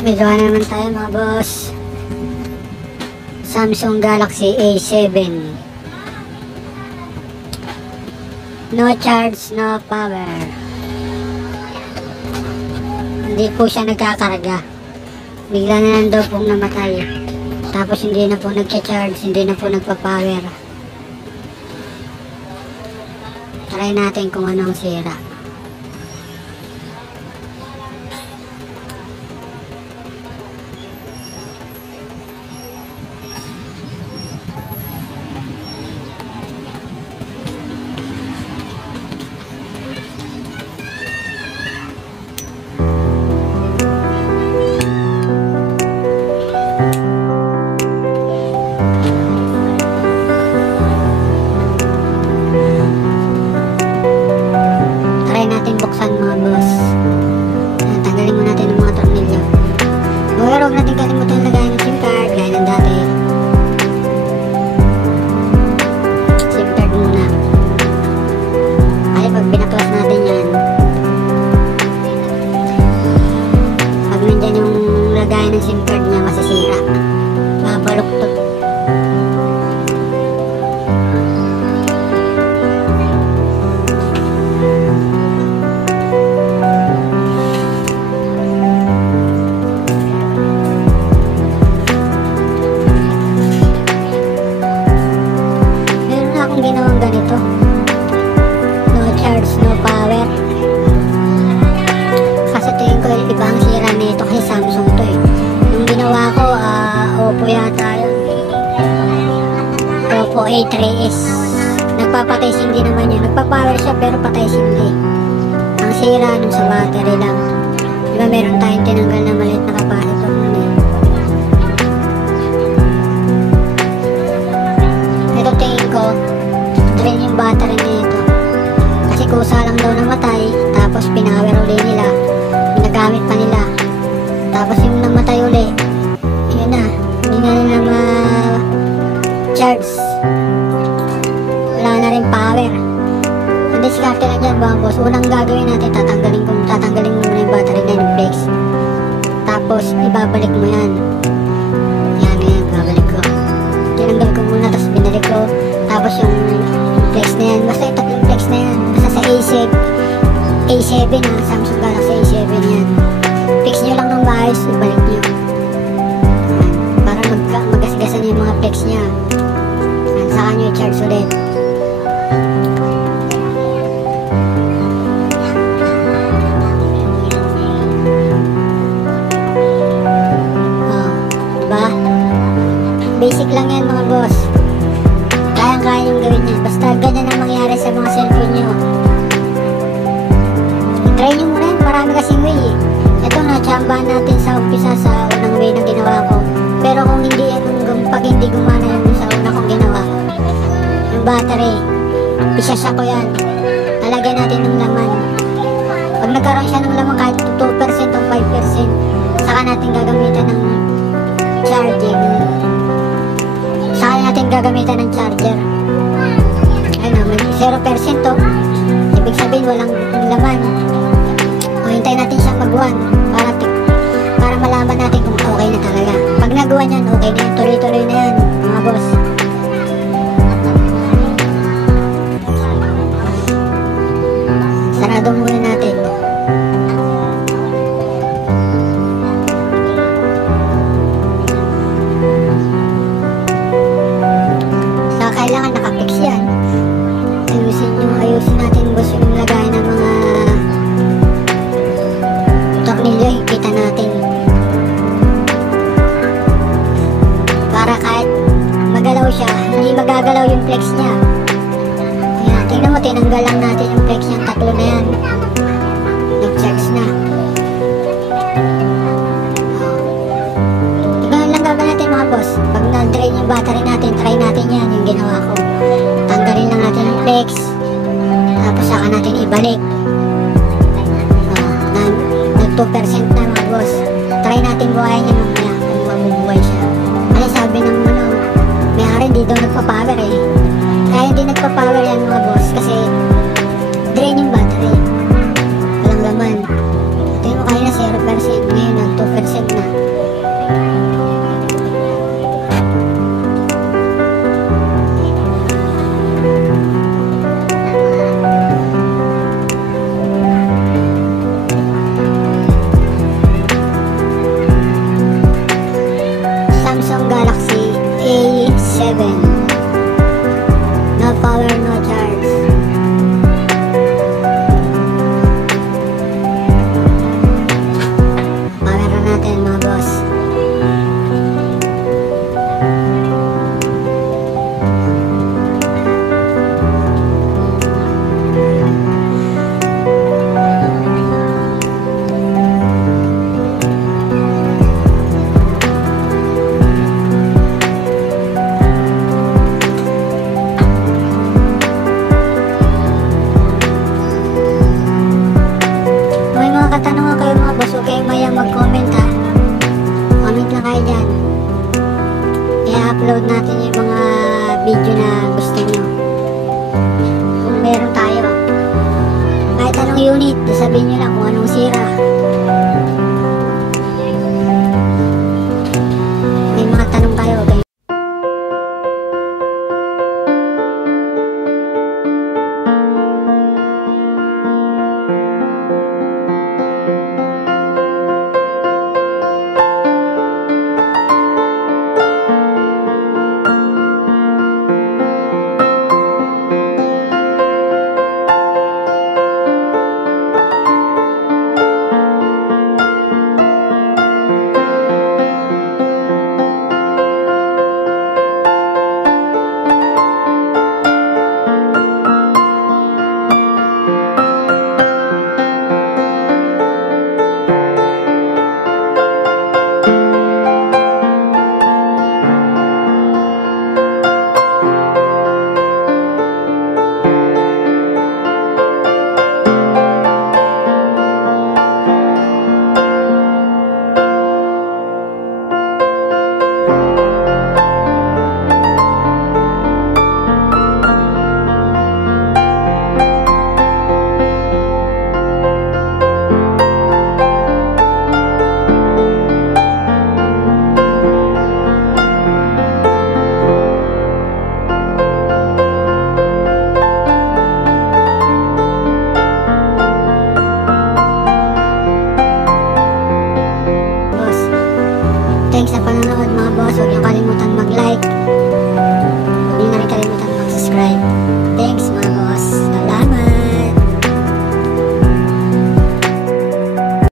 May gawa na naman tayo mga boss. Samsung Galaxy A7. No charge, no power. Hindi po siya nagkakarga. Bigla na lang daw pong namatay. Tapos hindi na po nagcha-charge, hindi na po nagpa-power. Try natin kung ano ang sira. Buksan mga boss. Tanggalin mo natin ang mga tornilyo. Pero huwag natin kalimutan lagayan ng SIM card gaya ng dati. SIM card muna. Ay pag binaklas natin yan, pag nandyan yung lagayan ng SIM card niya, masisira, babaluktot. Ginawang ganito, no charge, no power, kasi tingin ko iba ang sira nito kay Samsung to eh. Yung ginawa ko, Oppo yata yun, Oppo A3s. Nagpapatay SIM din naman yun, nagpa-power siya pero patay SIM din. Ang sira nun sa battery lang. Diba meron tayong tinanggal na maliit na capacitor nun eh. Ito tingin ko drain yung battery nito kasi kusa lang daw namatay, tapos pinower uli nila, ginagamit pa nila, tapos yung namatay uli, yun na, hindi na nila ma-charge, wala na rin power. Ang diskarte na dyan mga boss, unang gagawin natin, tatanggalin muna yung battery na yung flex, tapos ibabalik mo yan. Yan, babalik ko, tinanggal ko muna, tapos binalik ko, tapos yung flex na yan, basta yung tatlong flex na yan, basta sa A7 Samsung Galaxy A7 yan, fix nyo lang ng maayos, ibalik nyo para magasgasan yung mga flex nya, saka nyo i-charge ulit. Diba? Basic lang yan mga boss, kaya yung gawin niya. Basta ganyan ang mangyari sa mga cellphone nyo. I-try nyo muna yan. Marami kasing way eh. Ito na-chambahan natin sa umpisa sa unang way na ginawa ko. Pero kung hindi, pag hindi gumana yung sa una kong ginawa, yung battery, isasa ko yan. Talagyan natin ng laman. Pag nagkaroon siya ng laman kahit 2% o 5%, saka natin gagamitan ng charging. Saka natin gagamitan ng charger. Ayun, may 0% to. Ibig sabihin walang laman. O hintayin natin siyang mag-1 para malaman natin kung okay na talaga. Pag nag-1 yan, okay na yan. Tuloy-tuloy na yan mga boss. Sarado muna natin. Kailangan nakapix yan. Ayusin natin boss yung lagay ng mga tornilyo, ikita natin para kahit magalaw siya, hindi magagalaw yung flex nya. Ayan, tingnan mo, tinanggal lang natin yung flex nya, tatlo na yan, nag-charge na. Tingnan lang gagawin natin mga boss. Pag na-drain yung battery natin, try natin yan, yung ginawa ko. Tanggalin lang natin yung flex, tapos saka natin ibalik. Nag 2% na mga boss. Try natin buhayin yan mamaya kung mabubuhay siya. Kasi sabi ng may-ari hindi daw nagpa-power eh. Kaya hindi nagpa-power yan mga boss kasi drain yung battery, walang laman. Ito yung kanina 0%, ngayon nag 2% na. upload natin yung mga video na gusto nyo. Kung meron tayo, kahit anong unit, sabihin nyo lang kung anong sira. May mga tanong kayo, okay? Thanks sa panonood mga boss. Huwag niyo kalimutan mag-like. Huwag niyo na rin kalimutan mag-subscribe. Thanks.